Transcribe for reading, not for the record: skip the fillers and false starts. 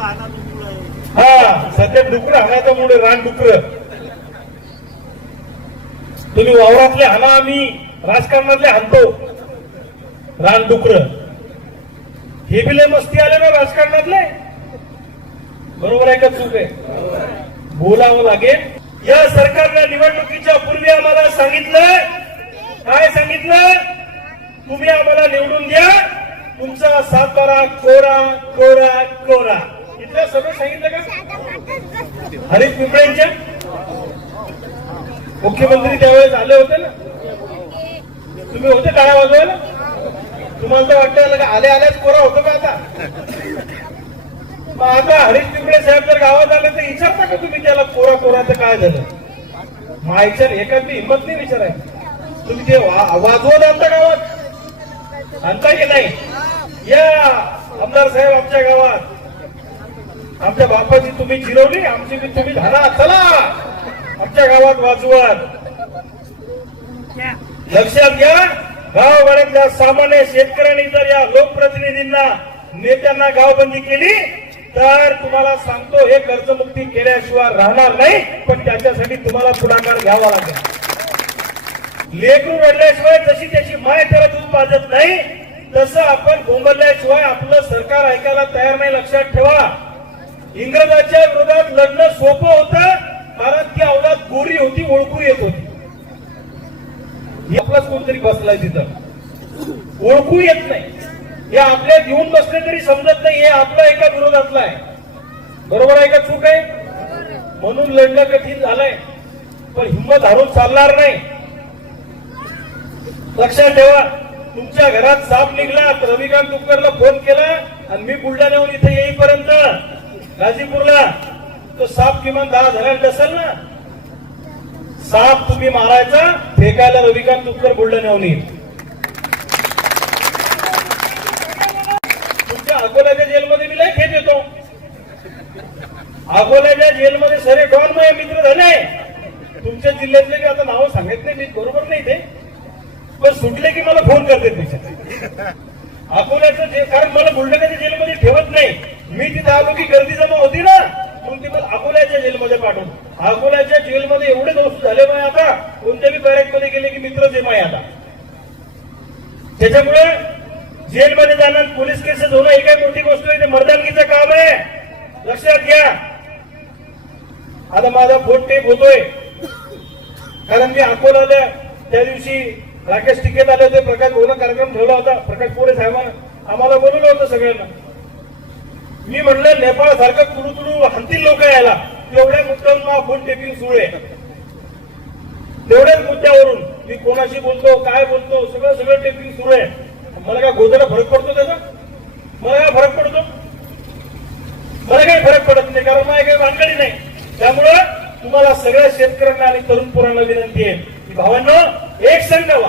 हा सध्या डुकर हाणायचं मुळे रान डुकर तुम्ही वावरातले हाना आम्ही राजकारणातले हाणतो रान डुकर हे बी लय मस्ती आले ना राजकारणातले बरोबर आहे का चूक आहे बोलावं लागेल या सरकारने निवडणुकीच्या पूर्वी आम्हाला सांगितलं काय सांगितलं तुम्ही आम्हाला निवडून द्या तुमचा सातबारा कोरा कोरा कोरा इथलं सगळं सांगितलं का हरीश पिंपळेंच्या मुख्यमंत्री त्यावेळेस आले होते ना तुम्ही होते टाळ्या वाजवायला तुम्हाला तर वाटतं आले आल्याच कोरा होतो का आता हरीश पिंपळे साहेब जर गावात आले तर विचारता का तुम्ही त्याला कोरा कोराचं काय झालं मायच्या एखादी हिंमत नाही विचारायची तुम्ही ते वाजवत आणता गावात आणता की नाही या आमदार साहेब आमच्या गावात आमच्या बापाची तुम्ही जिरवली आमची बी तुम्ही धारा चला आमच्या गावात वाजवत लक्षात घ्या गावागाड्यातल्या सामान्य शेतकऱ्यांनी जर या लोकप्रतिनिधींना नेत्यांना गावबंदी केली तर तुम्हाला सांगतो हे कर्जमुक्ती केल्याशिवाय राहणार नाही पण त्याच्यासाठी तुम्हाला पुढाकार घ्यावा लागेल लेकरू रडल्याशिवाय जशी त्याची माय त्याला दूध पाजत नाही तसं आपण गोंगरल्याशिवाय आपलं सरकार ऐकायला तयार नाही लक्षात ठेवा इंग्रजांच्या विरोधात लढणं सोपं होतं कारण ती अवलाद गोरी होती ओळखू येत होती आपलाच कोणतरी बसलाय तिथं ओळखू येत नाही हे आपल्या घेऊन बसले तरी समजत नाही हे आपला एका विरोधातला आहे बरोबर आहे का चूक आहे म्हणून लढणं कठीण झालंय पण हिंमत हारून चालणार नाही लक्षात ठेवा तुमच्या घरात साप निघला तर रविकांत तुपकरला फोन केला आणि मी बुलढाण्याहून इथे येईपर्यंत गाजीपूरला तो साप किमान 10,000 असेल ना साप तुम्ही मारायचा फेकायला रविकांत तुपकर बुलढाण्याहून येईल तुमच्या अकोल्याच्या जेलमध्ये मी लय खेळ येतो अकोल्याच्या जेलमध्ये सरे डॉन माझे मित्र झाले तुमच्या जिल्ह्यातले मी आता नावं सांगत नाही मी बरोबर नाही ते पण सुटले की मला फोन करते त्याच्या अकोल्याचं कारण मला बुलढाण्याच्या जेलमध्ये ठेवत नाही मी तिथे आलो की गर्दी जमा होती ना म्हणून ती मला अकोल्याच्या जेलमध्ये पाठवून अकोल्याच्या जेलमध्ये एवढे दोस्त झाले माय आता कोणत्याही बॅरेकमध्ये गेले की मित्रच आहे माय आता त्याच्यामुळे जेलमध्ये जाणं पोलीस केसेस होणं ही काही मोठी गोष्ट आहे ते मर्दानगीचं काम आहे लक्षात घ्या आता माझा फोन टेप होतोय कारण मी अकोल्याला त्या दिवशी राकेश टिकेत आले होते प्रकाश भोवना कार्यक्रम ठेवला होता प्रकाश पोरे साहेबांना आम्हाला बोलवलं होतं सगळ्यांना मी म्हणलं नेपाळ सारखं तुडू तुडू हाणतील लोक यायला तेवढ्या मुद्द्यावरून मला फोन टेपिंग सुरू आहे तेवढ्याच मुद्द्यावरून मी कोणाशी बोलतो काय बोलतो सगळं टेपिंग सुरू आहे मला काय गोदला फरक पडतो त्याचा मला काय फरक पडतो मला काही फरक पडत नाही कारण मला काही भानगडी नाही त्यामुळं तुम्हाला सगळ्या शेतकऱ्यांना आणि तरुण पोरांना विनंती आहे की भावांनो एक संघ व्हा